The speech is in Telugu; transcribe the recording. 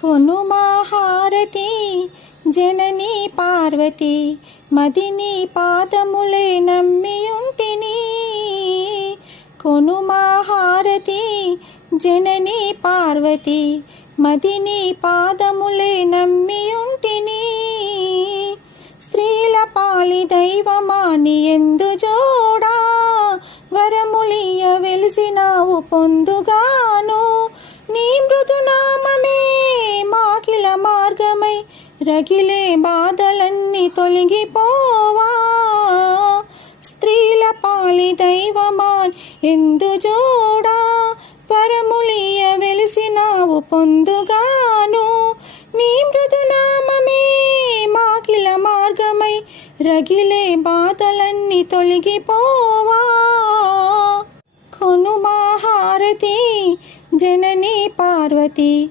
కొనుమా హారతి జననీ పార్వతి, మదిని పాదములే నమ్మియుంటిని. కొనుమా హారతి జననీ పార్వతి, మదిని పాదములే నమ్మియుంటిని. స్త్రీల పాలి దైవమాని ఎందు జోడా, వరములియ వెలిసినావు పొందుగాను. నీ మృదునామమే మాకిల మార్గమై, రగిలే బాధలన్నీ తొలగిపోవా. స్త్రీల పాలి దైవమాన్ ఎందు జోడా, వరములియ వెలిసినావు పొందుగాను. నీ మృదునామమే మాకిల మార్గమై, రగిలే బాధలన్నీ తొలగిపోవా. కొనుమా హారతి జననీ పార్వతి,